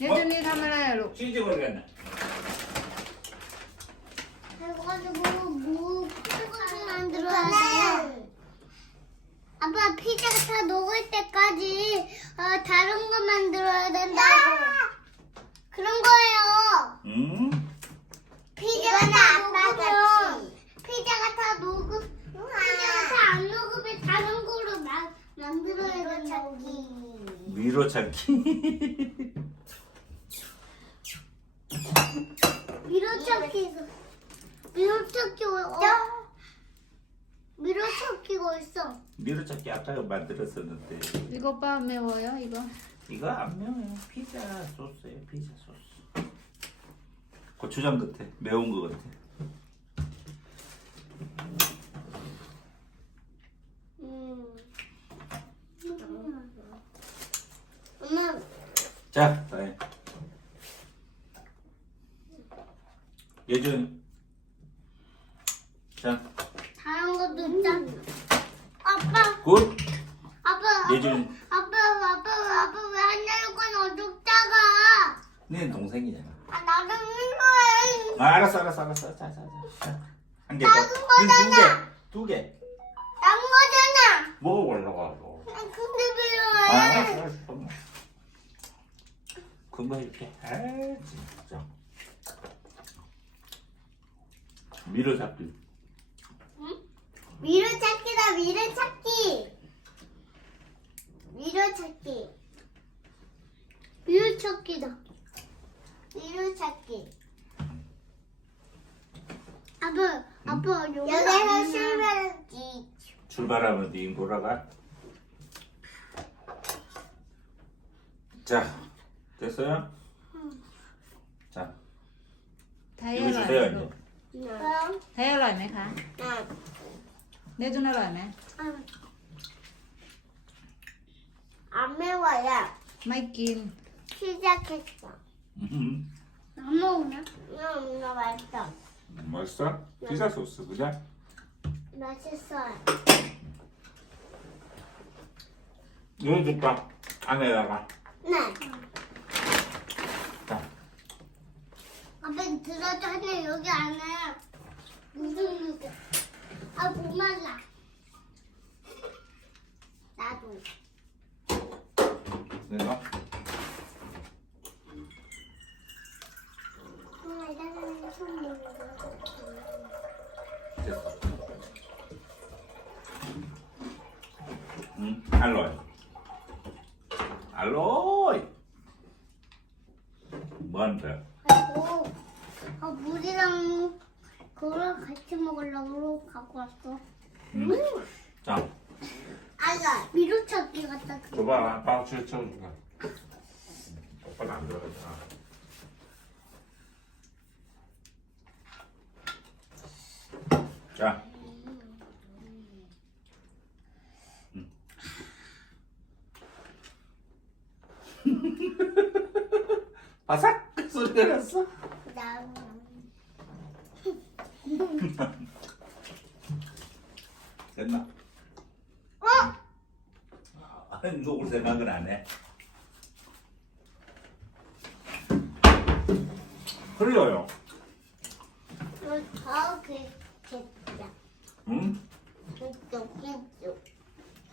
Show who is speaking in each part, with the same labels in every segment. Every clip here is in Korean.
Speaker 1: 예준이 삼아라요 로.
Speaker 2: 진짜 모르겠네.
Speaker 3: 그래가지고 뭐 피자같이 만들어야 돼? 아빠 피자 다 녹을 때까지 어, 다른 거 만들어야 된다. 그런 거예요.
Speaker 2: 음.
Speaker 3: 피자가 다 녹으면 피자가 다 녹으 피자가 다 안 녹으면 다른 거로 만들어야 된다고.
Speaker 2: 위로 찾기.
Speaker 3: 미로찾기 어 미로찾기가 있어.
Speaker 2: 위로 찾기 아까 만들었었는데.
Speaker 1: 이거 빠 매워요 이거
Speaker 2: 이거 안 매워요. 피자 소스예요. 피자 소스. 고추장 같아. 매운 거 같아.
Speaker 3: 음. 엄마
Speaker 2: 자, 다해. 예준. 자,
Speaker 3: 다른 것도 있잖아. 아빠
Speaker 2: 굿.
Speaker 3: 아빠
Speaker 2: 예준.
Speaker 3: 아빠 아빠 아빠 왜 하냐는 건 어둡다가.
Speaker 2: 네 동생이잖아.
Speaker 3: 아 나도 이거해.
Speaker 2: 아, 알았어, 알았어, 알았어. 자, 자, 자. 자. 한 개. 더.
Speaker 3: 작은
Speaker 2: 두
Speaker 3: 거잖아.
Speaker 2: 개. 두 개.
Speaker 3: 남은 거잖아.
Speaker 2: 먹어보려고.
Speaker 3: 아, 근데
Speaker 2: 아,
Speaker 3: 왜?
Speaker 2: 알았어, 알았어. 금방 이렇게. 아, 진짜. 미로 잡기.
Speaker 3: 미로찾기다 미로찾기. 미로찾기. 미로찾기다. 미로찾기. 아빠 아빠 여기 여기서 실패했지.
Speaker 2: 출발하면 네 돌아가. 자, 됐어요? 자,
Speaker 1: ไทยอ
Speaker 2: 이거
Speaker 1: ร่อย
Speaker 2: 주세요
Speaker 1: ไหมลู
Speaker 2: 이제.
Speaker 1: ก
Speaker 3: 그럼
Speaker 1: ไทยอร่อยไหมคะ
Speaker 3: 난
Speaker 1: 내주나라 안 해?
Speaker 3: 안 매워요.
Speaker 1: 맛있긴.
Speaker 3: 시작했어.
Speaker 2: 음.
Speaker 3: 안 먹으면? 응, 이거 맛있어.
Speaker 2: 음, 맛있어? 피자 소스 그지?
Speaker 3: 맛있어요.
Speaker 2: 이거 줄까? 안에다가
Speaker 3: 네.
Speaker 2: 자.
Speaker 3: 아빠 들어줘. 근데 여기 안에 아 목말라. 나도.
Speaker 2: 내가
Speaker 3: 엄마 이따가 손 먹는
Speaker 2: 됐어. 응, 알로이. 알로이. 뭔데?
Speaker 3: 그리고 아, 물이랑 그거랑 같이 먹으려고 갖고 왔어.
Speaker 2: 응. 자,
Speaker 3: 알라 미로찾기 같다.
Speaker 2: 줘봐. 박수 쳐줄까? 오빠는 안 들어가잖아. 자. 응. 바삭 소리가 났어.
Speaker 3: 나
Speaker 2: 됐나?
Speaker 3: 어?
Speaker 2: 아, 녹을 생각은 안 해. 흘려요.
Speaker 3: 더.
Speaker 2: 응?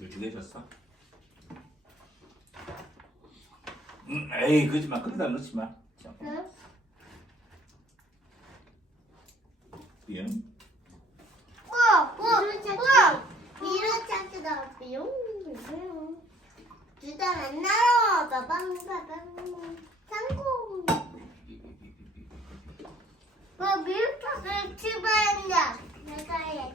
Speaker 2: 두개 줬어? 응, 에이, 그러지 마. 거기다 넣지 마. 자,
Speaker 3: 응?
Speaker 2: 응?
Speaker 3: 우와 우와 우와 미로찾기다. 뿅. 두단 안 나요. 빠방 빠방. 성공. 와 미로찾기 출발한다. 내가 해.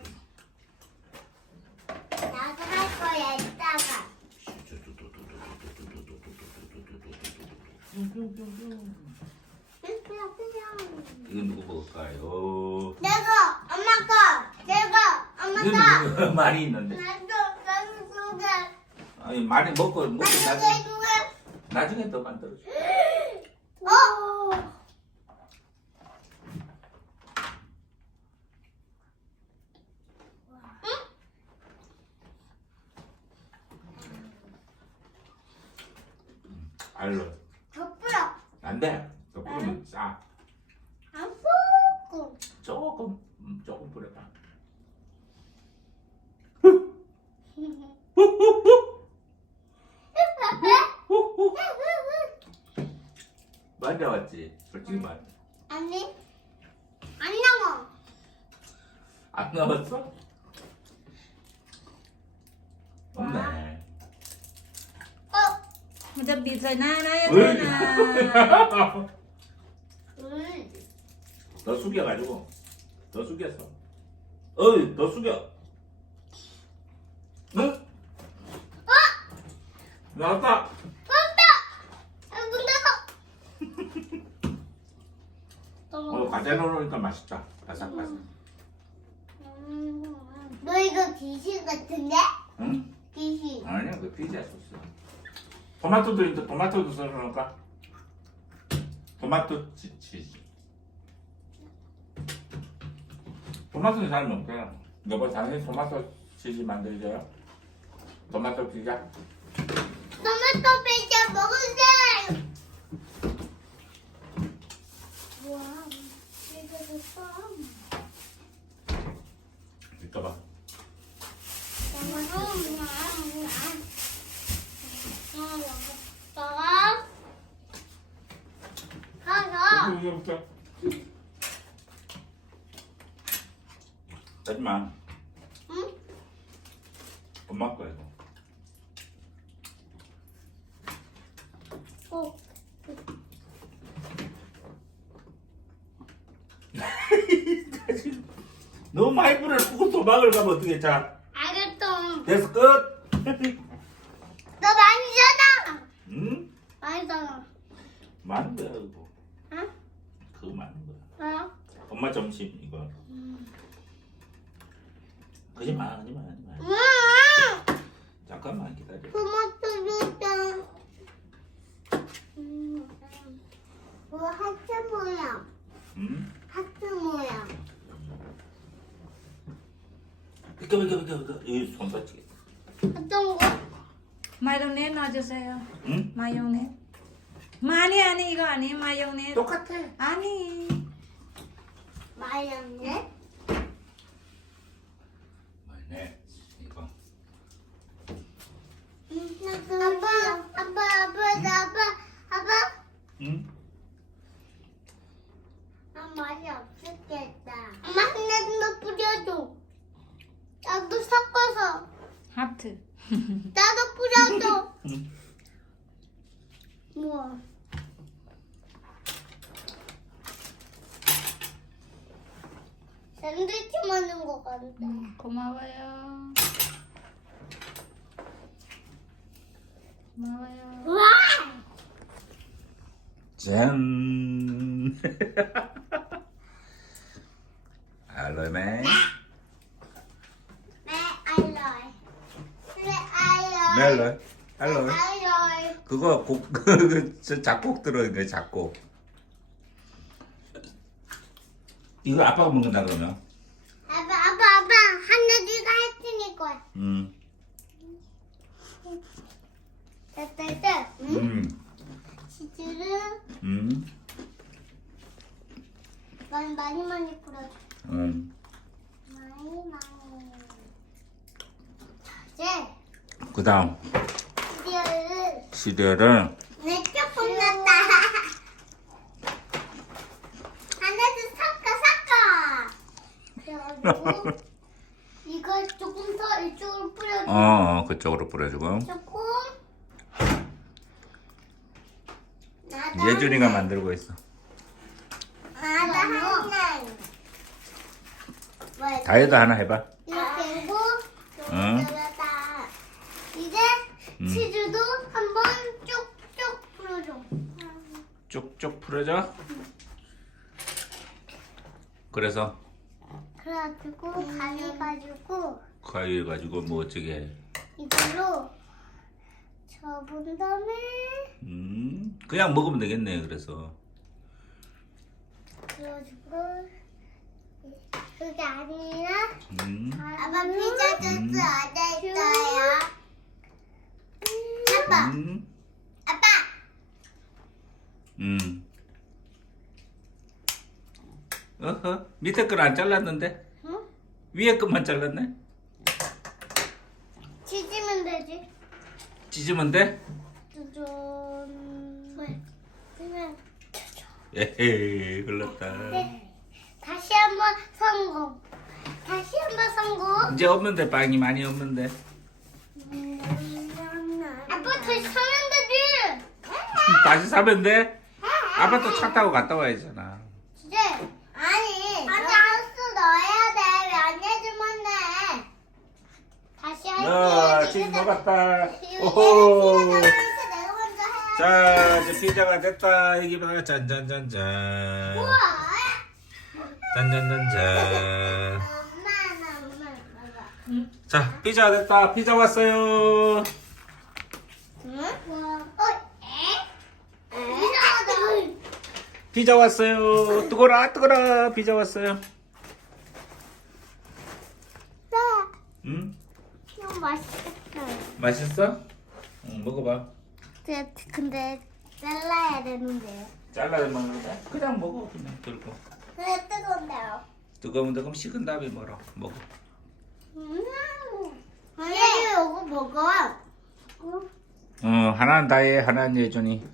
Speaker 3: 나도 할 거야 이따가.
Speaker 2: 이거 누구 먹을까요?
Speaker 3: 내가 엄마 거. 내가 엄마 거.
Speaker 2: 이거 많이 있는데.
Speaker 3: 나도.
Speaker 2: 아니, 많이 먹고, 먹고 나중에. 나중에 더 만들어줘.
Speaker 3: 어?
Speaker 2: 알로.
Speaker 3: 더 뿌려.
Speaker 2: 안돼 더 뿌리면 짜
Speaker 3: 안 먹고.
Speaker 2: 조금 음, 조금 뿌려봐 많이 나왔지 솔직히 말.
Speaker 3: 아니, 안 나와.
Speaker 2: 안 나왔어? 없네
Speaker 3: 어,
Speaker 1: มันจะบีบใส่หน้านะอย่าด้วยนะ
Speaker 3: 음.
Speaker 2: 더 숙여가지고 더 숙였어 어이 더 숙여 응? 나왔다 과자 넣으니까 맛있다 바삭바삭
Speaker 3: 음, 너 이거 귀신 같은데?
Speaker 2: 응?
Speaker 3: 귀신.
Speaker 2: 아니야 그 피자 소스 토마토도 있는데 토마토도 썰어놓을까? 토마토 치, 치즈 토마토는 잘 먹게 여보 당연히 토마토 치즈 만들죠요 토마토 피자
Speaker 3: 토마토 피자 먹을래. 와, 이거 됐어.
Speaker 2: 이거 봐
Speaker 3: 가자.
Speaker 2: 이거부터 하지마
Speaker 3: 응?
Speaker 2: 엄마 거야 이거
Speaker 3: 어.
Speaker 2: 너무 많이 뿌려놓고 도망을 가면 어떻게 자
Speaker 3: 알겠어.
Speaker 2: 됐어
Speaker 3: 끝너 많이 잖아.
Speaker 2: 응?
Speaker 3: 많이 잖아.
Speaker 2: 많은 거야 그거
Speaker 3: 응?
Speaker 2: 그거 많은 거야
Speaker 3: 어?
Speaker 2: 엄마 점심 이거 그지마 그지마 그지마
Speaker 3: 응.
Speaker 2: 잠깐만 기다려
Speaker 3: 토마토 주다. 음. 뭐 하트 모양.
Speaker 2: 응?
Speaker 3: 하트 모양.
Speaker 2: 비켜 비켜 비켜 비켜 이손 다치게
Speaker 3: 어떤 거?
Speaker 1: 마요네 넣어주세요.
Speaker 2: 응?
Speaker 1: 마요네. 아니 아니 이거 아니 마요네.
Speaker 2: 똑같아
Speaker 1: 아니.
Speaker 3: 마요네?
Speaker 2: 맞네 이거
Speaker 3: 아빠, 아빠, 아빠, 나 아빠, 아빠,
Speaker 2: 응?
Speaker 3: 나도 뿌려줘. 뭐? 샌드위치 만든 것
Speaker 1: 같은데. 음, 고마워요.
Speaker 3: 고마워요. 와!
Speaker 2: 짠. 알로메. 알로메
Speaker 3: 알로이.
Speaker 2: 그거 곡, 그, 저 작곡 들어있는 거야, 작곡. 이거 아빠가 먹는다, 그러면?
Speaker 3: 아빠, 아빠, 아빠. 하나둘가 할 테니까.
Speaker 2: 음.
Speaker 3: 됐다. 응?
Speaker 2: 음.
Speaker 3: 치즈를
Speaker 2: 음.
Speaker 3: 많이, 많이, 많이 뿌려줘.
Speaker 2: 음.
Speaker 3: 많이, 많이. 자, 이제
Speaker 2: 그 다음,
Speaker 3: 시리얼을
Speaker 2: 시리얼을,
Speaker 3: 네, 조금 넣었다. 하나도 섞어, 섞어. 이거 조금 더 이쪽으로 뿌려줘.
Speaker 2: 어, 어, 그쪽으로 뿌려주고.
Speaker 3: 조금. 나도
Speaker 2: 예준이가. 만들고 있어.
Speaker 3: 나도 하나. 뭐야?
Speaker 2: 다이도 하나 해봐.
Speaker 3: 이렇게 하고
Speaker 2: 응.
Speaker 3: 여기다가 이제
Speaker 2: 음.
Speaker 3: 치즈도 한번 쭉쭉 뿌려줘.
Speaker 2: 쭉쭉 풀어줘. 그래서,
Speaker 3: 그래가지고 가져가지고
Speaker 2: 가위 가지고 뭐 어쩌게 해.
Speaker 3: 이걸로 접은 다음에
Speaker 2: 음, 그냥 먹으면 되겠네, 그래서.
Speaker 3: 그래가지고 그게 아니라
Speaker 2: 음.
Speaker 3: 아빠 피자 소스 어디 있어요? 아빠
Speaker 2: 음. 음. 어허 밑에 건안 잘랐는데
Speaker 3: 응?
Speaker 2: 위에 것만 잘랐네
Speaker 3: 치지면 되지.
Speaker 2: 찢으면 돼?
Speaker 3: 짜잔. 왜? 그냥
Speaker 2: 에헤이 흘렀다
Speaker 3: 네. 다시 한번 성공. 다시 한번 성공.
Speaker 2: 이제 없는데 빵이 많이 없는데
Speaker 3: 아빠 다시 사면 되지.
Speaker 2: 다시 사면 돼? 아빠 또 차 타고 갔다 와야잖아
Speaker 3: 주제. 아니. 아니 소스 넣어야 돼. 왜 안 해주면 돼? 다시
Speaker 2: 야
Speaker 3: 할게.
Speaker 2: 치즈 녹았다
Speaker 3: 오호.
Speaker 2: 오호
Speaker 3: 내가 먼저 해.
Speaker 2: 자 이제 피자가 됐다 여기 봐 짠짠짠짠
Speaker 3: 우와.
Speaker 2: 짠짠짠짠
Speaker 3: 엄마, 나 엄마, 엄마.
Speaker 2: 자 피자 됐다 피자 왔어요
Speaker 3: 응? 어, 에? 에? 이상하다.
Speaker 2: 피자 왔어요 뜨거라 뜨거라 피자 왔어요 응?
Speaker 3: 너무 맛있겠다.
Speaker 2: 맛있어? 응 먹어봐
Speaker 3: 근데, 근데 잘라야 되는데.
Speaker 2: 잘라야 먹는 거야? 그냥 먹어 그냥 들고
Speaker 3: 근데 뜨거운데요.
Speaker 2: 뜨거운데 그럼 식은 다음에 먹어 먹어
Speaker 3: 음. 아니, 이거 먹어.
Speaker 2: 어 하나는 다해 하나는 예준이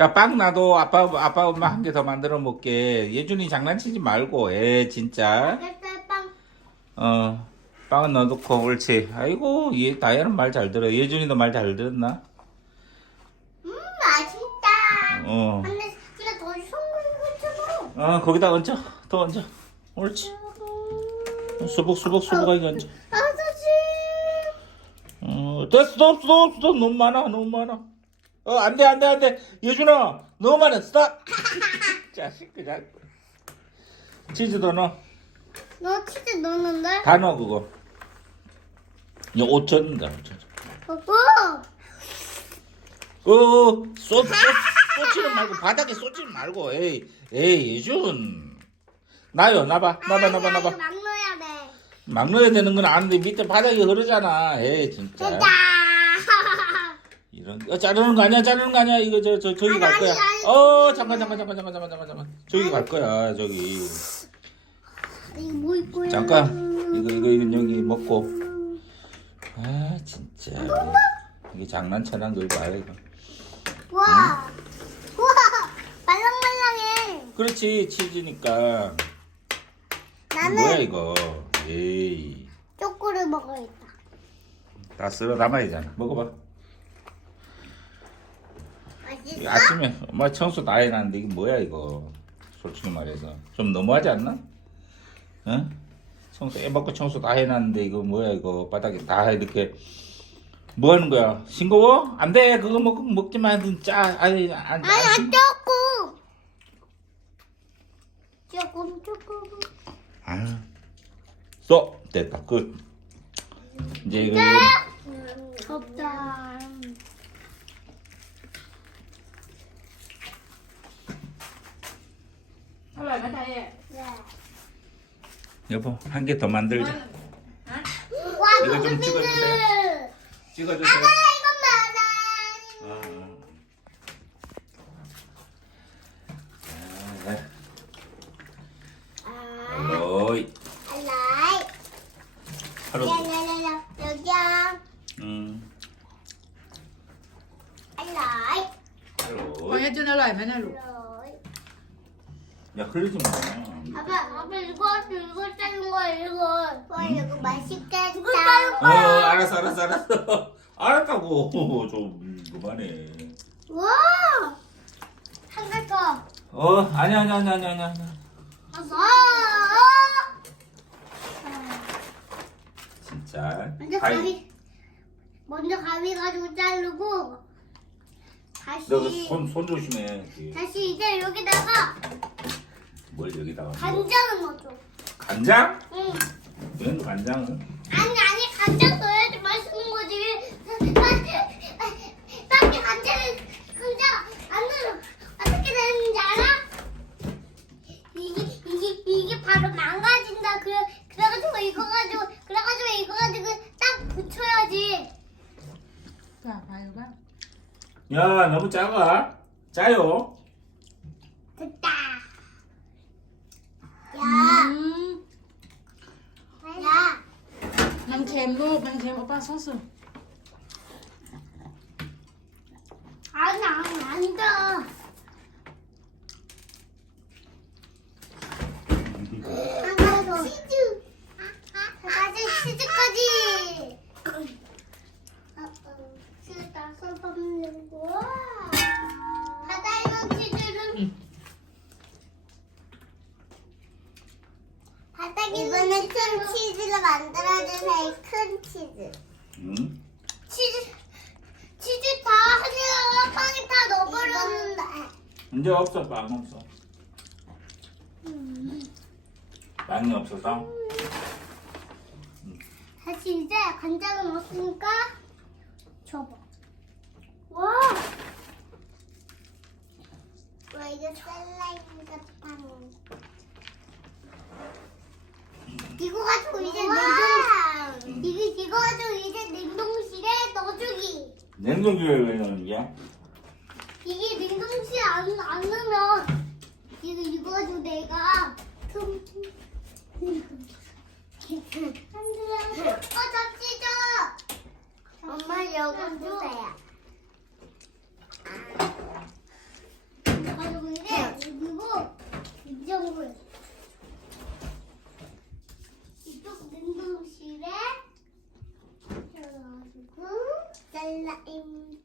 Speaker 2: 야 빵 나도 아빠 아빠 엄마 한 개 더 만들어 먹게. 예준이 장난치지 말고 에 진짜. 어 빵은 넣어놓고 옳지. 아이고 얘 다이아는 말 잘 들어. 예준이도 말 잘 들었나?
Speaker 3: 음, 맛있다.
Speaker 2: 어.
Speaker 3: 근데, 근데 더 성공했잖아.
Speaker 2: 어, 거기다 얹어. 더 얹어. 옳지. 수북 수북 수북하게 얹어.
Speaker 3: 아저씨.
Speaker 2: 어 됐어. 스톱 스톱 너무 많아 너무 많아 어 안 돼 안 돼 안돼. 예준아 너무 많아 스톱 자식 그냥 치즈도 넣어.
Speaker 3: 너 치즈 넣었는데?
Speaker 2: 다 넣어 그거. 이거 5천인가 5천.
Speaker 3: 어,
Speaker 2: 어 쏘, 쏘, 쏘지는 말고 바닥에 쏘지 말고. 에이 에이 예준. 나요 나봐 나봐 나봐 나봐.
Speaker 3: 막 넣어야 돼.
Speaker 2: 막 넣어야 되는 건 아는데 밑에 바닥이 흐르잖아. 에이 진짜.
Speaker 3: 됐다.
Speaker 2: 이런 어, 자르는 거 아니야? 자르는 거 아니야? 이거 저, 저 저기
Speaker 3: 아니,
Speaker 2: 갈 거야.
Speaker 3: 아니, 아니.
Speaker 2: 어 잠깐 잠깐 잠깐 잠깐 잠깐 잠깐 잠깐. 저기 갈 거야 저기.
Speaker 3: 이거 뭐 있고요?
Speaker 2: 잠깐. 이거 이거 이거 여기 먹고. 아 진짜. 이게 장난쳐난 걸 봐, 이거.
Speaker 3: 와, 우와, 말랑말랑해.
Speaker 2: 그렇지 치즈니까. 이거 뭐야
Speaker 3: 나는
Speaker 2: 이거? 에이.
Speaker 3: 초코를 먹어야겠다.
Speaker 2: 다 쓸어 담아야 잖아. 먹어봐? 이 아침에 엄마 청소 다 해놨는데 이게 뭐야 이거? 솔직히 말해서. 좀 너무하지 않나? 응? 청소 애 먹고 청소 다 해놨는데 이거 뭐야 이거? 바닥에 다 이렇게 뭐 하는 거야? 싱거워? 안 돼. 그거 먹, 먹지 마. 진짜. 아니 안,
Speaker 3: 아니, 안 조금. 조금, 조금.
Speaker 2: 아, 써 됐다. 끝. 이제 이거
Speaker 3: 없다.
Speaker 1: Alright, mà thầy ạ.
Speaker 3: 네.
Speaker 2: 여보 한개 더 만들자
Speaker 3: 와,
Speaker 2: 이거 좀
Speaker 3: 무슨
Speaker 2: 찍어주세요.
Speaker 3: 빙글.
Speaker 2: 찍어주세요
Speaker 3: 아빠, 이건 많아.
Speaker 2: 아, 아.
Speaker 3: 아,
Speaker 2: 어이
Speaker 3: 알라이.
Speaker 2: 하루
Speaker 3: 야야야야, 여기야.
Speaker 2: 음
Speaker 3: 알라이.
Speaker 2: 하루
Speaker 1: Con cho nó lời mà nó lụt.
Speaker 3: 알라이.
Speaker 2: 야 흘리지 마
Speaker 3: 아빠, 아빠 이거 이거 자른 거야 이거. 와 이거 맛있겠다. 이거
Speaker 2: 어, 알았어, 알았어, 알았어. 알았다고. 좀 그만해.
Speaker 3: 와. 한 개 더.
Speaker 2: 어, 아니야, 아니야, 아니야, 아니야, 아니야.
Speaker 3: 어서.
Speaker 2: 진짜.
Speaker 3: 먼저
Speaker 2: 가위.
Speaker 3: 가위. 먼저 가위 가지고 자르고. 다시.
Speaker 2: 너손 손 조심해.
Speaker 3: 다시 이제 여기다가
Speaker 2: 뭘 여기다가?
Speaker 3: 간장을 넣어줘.
Speaker 2: 간장?
Speaker 3: 응.
Speaker 2: 웬 간장은?
Speaker 3: 아니 아니 간장 넣어야지 맛있는 거지. 딱히 간장을 간장 안 넣으면 어떻게 되는지 알아? 이게 이게 이게 바로 망가진다. 그래 그래가지고 이거 가지고 그래가지고 이거 가지고 딱 붙여야지.
Speaker 1: Phải rồi bác.
Speaker 2: 야, 너무 작아. 짜요.
Speaker 1: ค็มลูกมันเค็ม오빠 소스
Speaker 3: 아니 아니 아니다. 하나 치즈. 다시 치즈까지. 치즈 다섯 번 넣고. 이번엔 큰 치즈를 만들어주세요. 큰 치즈.
Speaker 2: 응?
Speaker 3: 치즈 치즈 다 하늘에 빵에 다 넣어버렸는데.
Speaker 2: 이제 없어 빵 없어 빵이 없어서
Speaker 3: 다시 이제 간장을 넣었으니까 줘봐. 와. 와 이거 셀라임 같은. 냉동실에 왜 넣는 거야? 이게 냉동실 안, 안 넣으면 이거 이거도 내가 좀 흔들어 어 잡지죠 엄마 여기
Speaker 2: 주세요 가지고 이래
Speaker 3: 그리고 냉장고에 이쪽 냉동실에 들어가지고 Salam.